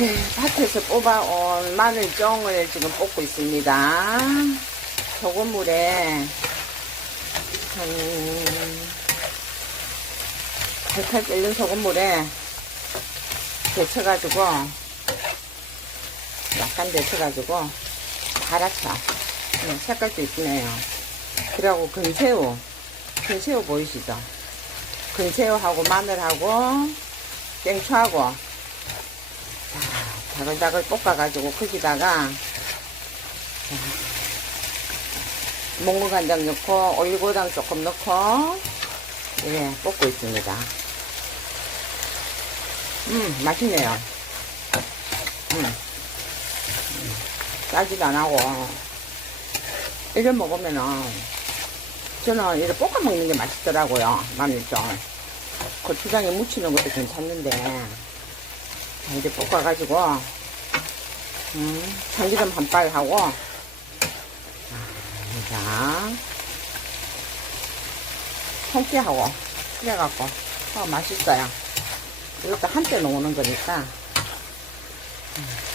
네, 밭에서 뽑아온 마늘종을 지금 볶고 있습니다. 소금물에 한 칼칼 끓는 소금물에 데쳐가지고 약간 데쳐가지고 갈아쳐. 네, 색깔도 이쁘네요. 그리고 근새우, 근새우 보이시죠? 근새우하고 마늘하고 땡초하고 자, 자글자글 볶아가지고 거기다가 자, 몽골간장 넣고 올리고당 조금 넣고 예, 볶고 있습니다. 음, 맛있네요. 음, 음, 짜지도 안 하고 이래 먹으면은 저는 이렇게 볶아 먹는 게 맛있더라고요. 마늘좀 고추장에 무치는 것도 괜찮는데 자, 이제 볶아가지고, 음, 참기름 반발 하고, 자, 통깨하고, 그래갖고, 어, 맛있어요. 이것도 한때 나오는 거니까. 음.